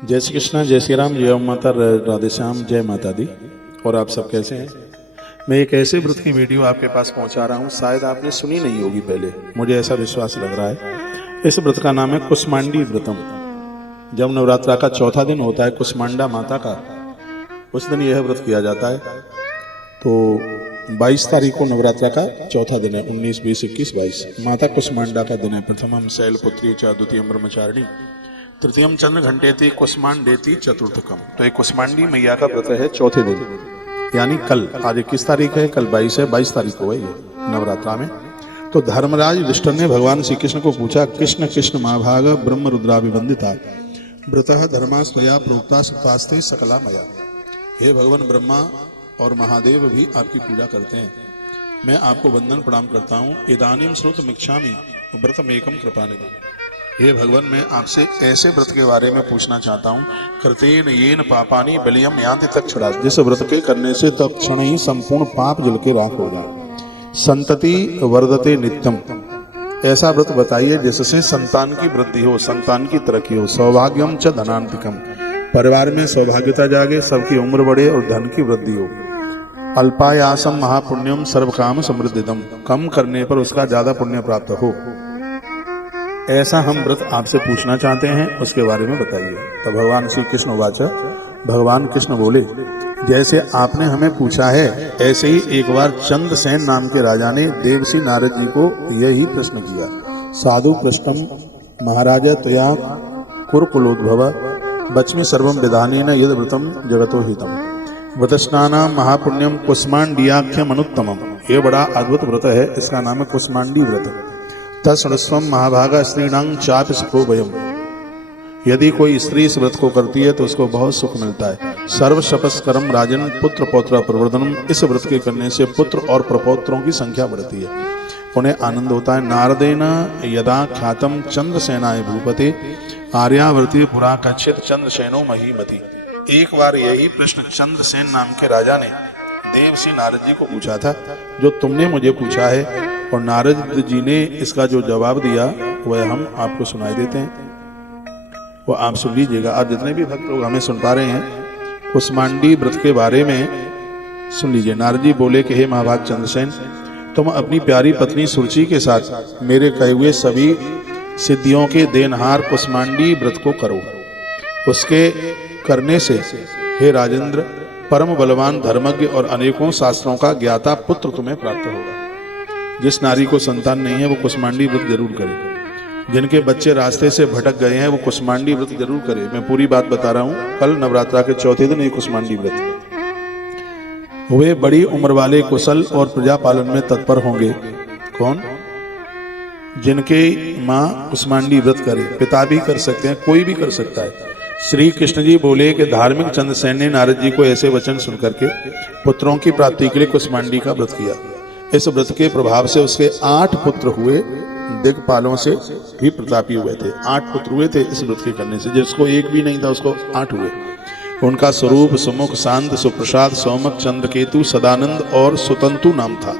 जय श्री कृष्णा, जय श्री राम, जय माता, राधे श्याम, जय माता दी। और आप सब कैसे हैं? मैं एक ऐसे व्रत की वीडियो आपके पास पहुंचा रहा हूं, शायद आपने सुनी नहीं होगी पहले, मुझे ऐसा विश्वास लग रहा है। इस व्रत का नाम है कुष्मांडी व्रतम। जब नवरात्रा का चौथा दिन होता है कुष्मांडा माता का, उस दिन यह व्रत किया जाता है। तो 22 तारीख को नवरात्रा का चौथा दिन है, 19, 20, 21, 22 माता कुष्मांडा का दिन है। प्रथमम शैलपुत्री च द्वितीयम ब्रह्मचारिणी तृतीयम चंद्र घंटेति कुष्मांडेति चतुर्थकम। तो एक कुष्मांडी मैया का व्रत है चौथे दिन, यानी कल। आज 21 तारीख है, कल 22 है, 22 तारीख को है ये नवरात्रा में। तो धर्मराज युधिष्ठिर ने भगवान श्री कृष्ण को पूछा, कृष्ण कृष्ण महाभाग ब्रह्म रुद्राभिवंदिता व्रतः धर्मास्त्वया प्रोक्ता सुपास्ते सकला मया। हे भगवान, ब्रह्मा और महादेव भी आपकी पूजा करते हैं, मैं आपको वंदन प्रणाम करता हूँ। इदानीम श्रुतमिच्छामि व्रतमेकं कृपानिधि। हे भगवान, मैं आपसे ऐसे व्रत के बारे में पूछना चाहता हूँ, कृतेन येन पापानि बलियम यान्ति तत्क्षणात्, जिस व्रत के करने से तत्क्षण ही संपूर्ण पाप जल के राख हो जाए। संतति वर्धते नित्यम, ऐसा व्रत बताइए जिससे संतान की वृद्धि हो, संतान की तरक्की हो। सौभाग्यम च धनान्तिकम, परिवार में सौभाग्यता जागे, सबकी उम्र बढ़े और धन की वृद्धि हो। अल्पायासम महापुण्यम सर्वकाम समृद्धिदम, कम करने पर उसका ज्यादा पुण्य प्राप्त हो। ऐसा हम व्रत आपसे पूछना चाहते हैं, उसके बारे में बताइए। तो भगवान श्री कृष्ण वाचा, भगवान कृष्ण बोले, जैसे आपने हमें पूछा है ऐसे ही एक बार चंद्रसेन नाम के राजा ने देवर्षि नारद जी को यही प्रश्न किया। साधु पृष्ठम महाराजा त्वया कुरुकुलोद्भव बच्मी सर्वम विधानेन यद व्रतम जगतो हितम व्रतस्नानाम महापुण्यम कुष्मांडियाख्यम अनुत्तमम। ये बड़ा अद्भुत व्रत है, इसका नाम है कुष्मांडी व्रत। तत्स्वम महाभागा स्त्रीणां चाप सुखो भयम, यदि कोई स्त्री इस व्रत को करती है तो उसको बहुत सुख मिलता है। सर्व शपस्करम राजन पुत्र पौत्र प्रवर्धनम, इस व्रत के करने से पुत्र और प्रपौत्रों की संख्या बढ़ती है, उन्हें आनंद होता है। नारदेन यदा ख्यातम चंद्रसेनाय भूपते आर्यावर्ती पुरा कच्छित चंद्रसेनो महीमती। एक बार यही प्रश्न चंद्रसेन नाम के राजा ने देवर्षि नारद जी को पूछा था, जो तुमने मुझे पूछा है। और नारद जी ने इसका जो जवाब दिया वह हम आपको सुनाई देते हैं, वो आप सुन लीजिएगा। आप जितने भी भक्त लोग हमें सुन पा रहे हैं, कुष्मांडी व्रत के बारे में सुन लीजिए। नारद जी बोले कि हे महाभाग चंद्रसेन, तुम अपनी प्यारी पत्नी सुरुचि के साथ मेरे कहे हुए सभी सिद्धियों के देनहार कुष्मांडी व्रत को करो। उसके करने से हे राजेंद्र, परम बलवान, धर्मज्ञ और अनेकों शास्त्रों का ज्ञाता पुत्र तुम्हें प्राप्त होगा। जिस नारी को संतान नहीं है वो कुष्मांडी व्रत जरूर करे। जिनके बच्चे रास्ते से भटक गए हैं वो कुष्मांडी व्रत जरूर करे। मैं पूरी बात बता रहा हूँ। कल नवरात्रा के चौथे दिन ये कुष्मांडी व्रत वे बड़ी उम्र वाले कुशल और प्रजा पालन में तत्पर होंगे। कौन? जिनके माँ कुष्मांडी व्रत करे। पिता भी कर सकते हैं, कोई भी कर सकता है। श्री कृष्ण जी बोले कि धार्मिक चंद्रसेन ने नारद जी को ऐसे वचन सुनकर के पुत्रों की प्राप्ति के लिए कुष्मांडी का व्रत किया। इस व्रत के प्रभाव से उसके 8 पुत्र हुए, दिग्पालों से भी प्रतापी हुए थे। 8 पुत्र हुए थे इस व्रत के करने से, जिसको एक भी नहीं था उसको 8 हुए। उनका स्वरूप सुमुख, शांत, सुप्रसाद, सौमक, चंद्रकेतु, सदानंद और सुतंतु नाम था।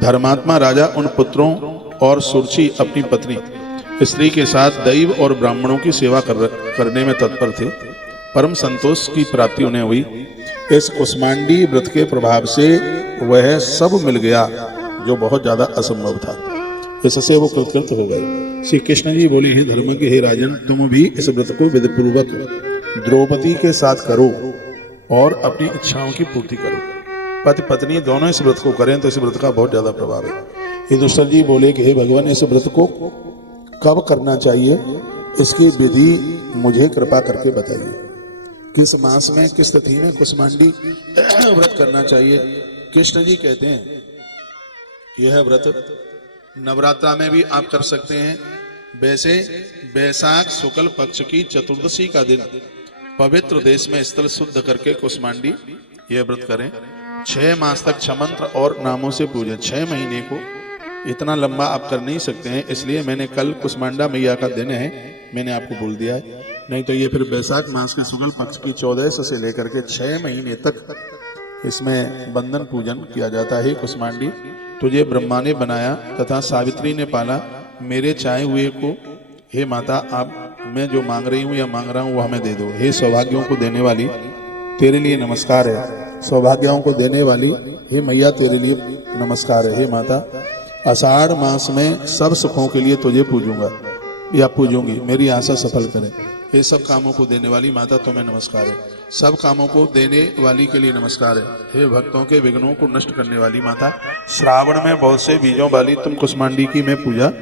धर्मात्मा राजा उन पुत्रों और सुरुचि अपनी पत्नी स्त्री के साथ दैव और ब्राह्मणों की सेवा करने में तत्पर थे। परम संतोष की प्राप्ति उन्हें हुई। इस कुष्मांडी व्रत के प्रभाव से वह सब मिल गया जो बहुत ज्यादा असंभव था। इससे वो कृतकृत हो गए। श्री कृष्ण जी बोले, हे धर्मज्ञ, हे राजन, तुम भी इस व्रत को विधिपूर्वक द्रौपदी के साथ करो और अपनी इच्छाओं की पूर्ति करो। पति पत्नी दोनों इस व्रत को करें तो इस व्रत का बहुत ज्यादा प्रभाव है। युधिष्ठिर जी बोले कि हे भगवान, इस व्रत को कब करना चाहिए, इसकी विधि मुझे कृपा करके बताइए। किस मास में, किस तिथि में कुष्मांडी व्रत करना चाहिए? कृष्ण जी कहते हैं यह व्रत नवरात्रा में भी आप कर सकते हैं। वैसे वैशाख शुक्ल पक्ष की चतुर्दशी का दिन पवित्र देश में स्थल शुद्ध करके कुष्मांडी यह व्रत करें। 6 मास तक छमंत्र और नामों से पूजें। 6 महीने को इतना लंबा आप कर नहीं सकते हैं, इसलिए मैंने कल कुष्मांडा मैया का दिन है, मैंने आपको बोल दिया है। नहीं तो ये फिर वैशाख मास के शुक्ल पक्ष की 14 से लेकर के 6 महीने तक इसमें बंधन पूजन किया जाता है। कुष्मांडी तुझे ब्रह्मा ने बनाया तथा सावित्री ने पाला, मेरे चाहे हुए को हे माता आप मैं जो मांग रही हूँ या मांग रहा हूँ वो हमें दे दो। हे सौभाग्यों को देने वाली, तेरे लिए नमस्कार है। सौभाग्यों को देने वाली हे मैया, तेरे लिए नमस्कार है। हे माता, आषाढ़ मास में सब सुखों के लिए तुझे पूजूंगा या पूजूंगी, मेरी आशा सफल करे। हे सब कामों को देने वाली माता, तुम्हें नमस्कार है। सब कामों को देने वाली के लिए नमस्कार है। हे भक्तों के विघ्नों को नष्ट करने वाली माता, श्रावण में बहुत से बीजों वाली तुम कुष्मांडी की मैं पूजा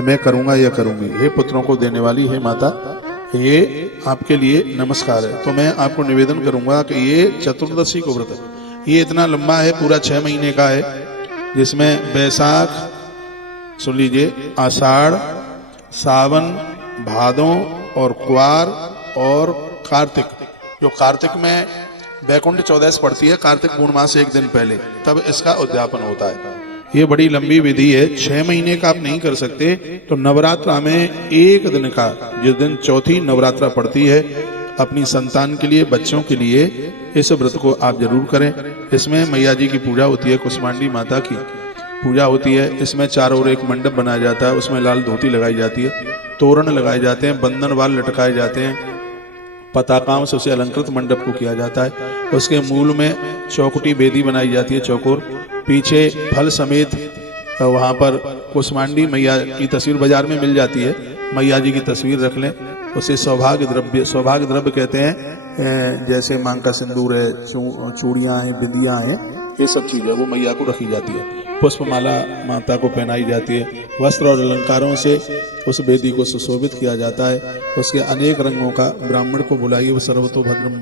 मैं करूंगा या करूंगी। हे पुत्रों को देने वाली हे माता, ये आपके लिए नमस्कार है। तो मैं आपको निवेदन करूंगा कि ये चतुर्दशी को व्रत, ये इतना लंबा है, पूरा 6 महीने का है, जिसमें बैसाख, सुन लीजिए, आषाढ़, सावन, भादों और क्वार और कार्तिक। जो कार्तिक में बैकुंठ चौदस पड़ती है, कार्तिक पूर्णमास से एक दिन पहले, तब इसका उद्यापन होता है। ये बड़ी लंबी विधि है, 6 महीने का आप नहीं कर सकते। तो नवरात्रा में एक दिन का, जिस दिन चौथी नवरात्रा पड़ती है, अपनी संतान के लिए, बच्चों के लिए इस व्रत को आप जरूर करें। इसमें मैया जी की पूजा होती है, कुष्मांडी माता की पूजा होती है। इसमें चारों ओर एक मंडप बनाया जाता है, उसमें लाल धोती लगाई जाती है, तोरण लगाए जाते हैं, बंधन वाल लटकाए जाते हैं, पताकाओं से उसे अलंकृत मंडप को किया जाता है। उसके मूल में चौखटी बेदी बनाई जाती है, चौकोर, पीछे फल समेत वहाँ पर कुष्मांडी मैया की तस्वीर बाजार में मिल जाती है, मैया जी की तस्वीर रख लें। उसे सौभाग्य द्रव्य कहते हैं, जैसे मांग का सिंदूर है, चूड़ियाँ हैं, बिंदियाँ हैं, ये सब चीज़ें वो मैया को रखी जाती है। पुष्पमाला माता को पहनाई जाती है, वस्त्र और अलंकारों से उस वेदी को सुशोभित किया जाता है। उसके अनेक रंगों का ब्राह्मण को बुलाइए, वो सर्वतोभद्रम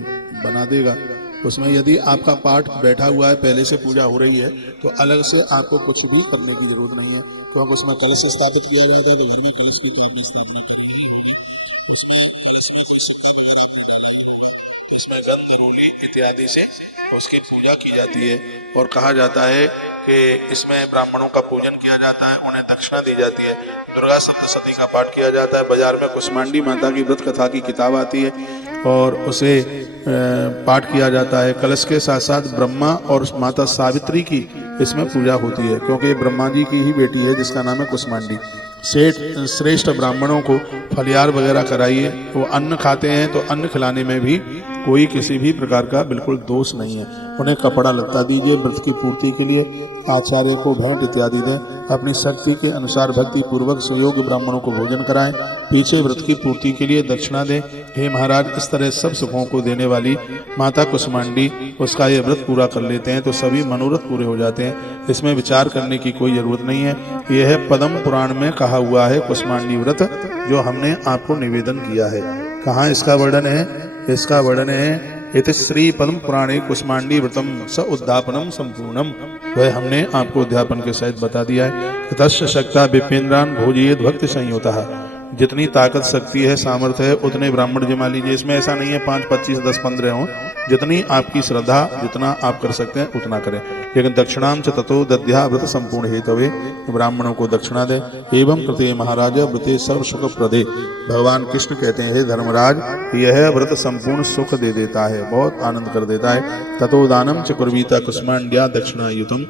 बना देगा। उसमें यदि आपका पाठ बैठा हुआ है, पहले से पूजा हो रही है, तो अलग से आपको कुछ भी करने की जरूरत नहीं है, क्योंकि उसमें कलश स्थापित किया जाता है। तो घर में कलश की तो आपने स्थापना कर रही होगी, इसमें गंध रोली इत्यादि से उसकी पूजा की जाती है। और कहा जाता है कि इसमें ब्राह्मणों का पूजन किया जाता है, उन्हें दक्षिणा दी जाती है, दुर्गा सप्तशती का पाठ किया जाता है। बाजार में कुष्मांडी माता की व्रत कथा की किताब आती है और उसे पाठ किया जाता है। कलश के साथ साथ ब्रह्मा और माता सावित्री की इसमें पूजा होती है, क्योंकि ब्रह्मा जी की ही बेटी है जिसका नाम है कुष्मांडी। श्रेष्ठ ब्राह्मणों को फलियार वगैरह कराइए, वो अन्न खाते हैं तो अन्न खिलाने में भी कोई किसी भी प्रकार का बिल्कुल दोष नहीं है। उन्हें कपड़ा लत्ता दीजिए, व्रत की पूर्ति के लिए आचार्य को भेंट इत्यादि दें। अपनी शक्ति के अनुसार भक्ति पूर्वक सुयोग्य ब्राह्मणों को भोजन कराएं, पीछे व्रत की पूर्ति के लिए दक्षिणा दें। हे महाराज, इस तरह सब सुखों को देने वाली माता कुष्मांडी, उसका ये व्रत पूरा कर लेते हैं तो सभी मनोरथ पूरे हो जाते हैं। इसमें विचार करने की कोई जरूरत नहीं है। यह है पद्म पुराण में कहा हुआ है कुष्मांडी व्रत, जो हमने आपको निवेदन किया है। कहाँ इसका वर्णन है? इसका वर्णन है इति श्री पद्म पुराणे कुष्मांडी व्रतम स उद्यापनम संपूर्णम, वह हमने आपको उद्यापन के सहित बता दिया है। तस्य शक्ता विपेन्द्रान भोजयेद भक्ति संयुतः, जितनी ताकत शक्ति है, सामर्थ्य है, उतने ब्राह्मण जमा लीजिए। इसमें ऐसा नहीं है 5, 25, 10, 15 हों, जितनी आपकी श्रद्धा, जितना आप कर सकते हैं उतना करें। लेकिन दक्षिणाम च ततो दद्या व्रत संपूर्ण हेतवे, ब्राह्मणों को दक्षिणा दे। एवं कृते महाराज व्रते सर्व सुख प्रदे, भगवान कृष्ण कहते हैं, हे धर्मराज, यह व्रत संपूर्ण सुख दे देता है, बहुत आनंद कर देता है। ततो दानम च कुर्वीता कुष्मांड्या दक्षिणायुतम,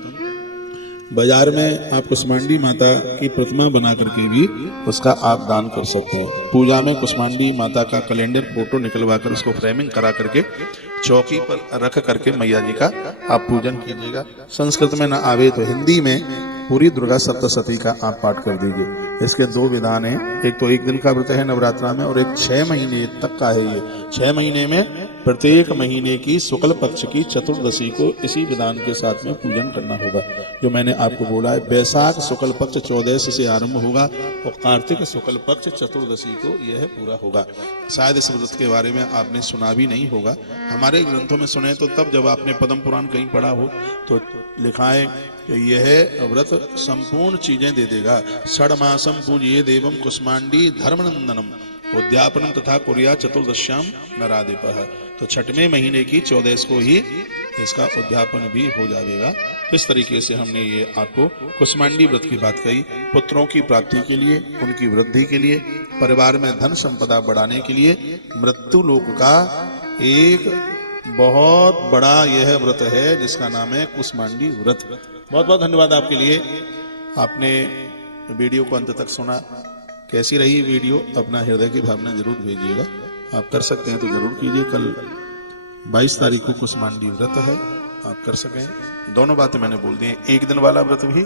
बाजार में आप कुष्मांडी माता की प्रतिमा बना करके भी उसका आप दान कर सकते हैं। पूजा में कुष्मांडी माता का कैलेंडर फोटो निकलवा कर उसको फ्रेमिंग करा करके चौकी पर रख करके मैया जी का आप पूजन कीजिएगा। संस्कृत में ना आवे तो हिंदी में पूरी दुर्गा सप्तशती का आप पाठ कर दीजिए। इसके 2 विधान हैं, एक तो 1 दिन का व्रत है नवरात्रा में, और एक 6 महीने तक का है। ये 6 महीने में प्रत्येक महीने की शुक्ल पक्ष की चतुर्दशी को इसी विधान के साथ में पूजन करना होगा, जो मैंने आपको बोला है। बैसाख शुक्ल पक्ष 14 से आरंभ होगा और कार्तिक शुक्ल पक्ष चतुर्दशी को यह पूरा होगा। शायद इस व्रत के बारे में आपने सुना भी नहीं होगा, हमारे ग्रंथों में सुने तो तब, जब आपने पद्म पुराण कहीं पढ़ा हो तो लिखा है कि यह व्रत संपूर्ण चीजें दे देगा। षड्मासम पूजिये देवम कुष्मांडी धर्मनंदनम उद्यापनम तथा कुर्या चतुर्दश्याम नराधिपः, तो 6वें महीने की 14 को ही इसका उद्यापन भी हो जाएगा। इस तरीके से हमने ये आपको कुष्मांडी व्रत की बात कही। पुत्रों की प्राप्ति के लिए, उनकी वृद्धि के लिए, परिवार में धन संपदा बढ़ाने के लिए, मृत्यु लोक का एक बहुत बड़ा यह व्रत है जिसका नाम है कुष्मांडी व्रत। बहुत बहुत धन्यवाद आपके लिए, आपने वीडियो को अंत तक सुना। कैसी रही वीडियो अपना हृदय की भावना जरूर भेजिएगा। आप कर सकते हैं तो जरूर कीजिए। कल 22 तारीख को कुसमांडी व्रत है, आप कर सकें। दोनों बातें मैंने बोल दी हैं, 1 दिन वाला व्रत भी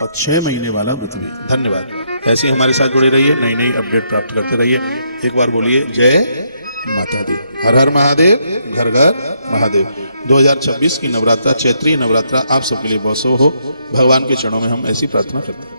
और 6 महीने वाला व्रत भी। धन्यवाद। ऐसे ही हमारे साथ जुड़े रहिए, नई नई अपडेट प्राप्त करते रहिए। एक बार बोलिए जय माता दी। हर हर महादेव, घर घर महादेव। 2026 की नवरात्रा, चैत्रीय नवरात्रा आप सबके लिए बहुत शुभ हो। भगवान के चरणों में हम ऐसी प्रार्थना करते हैं।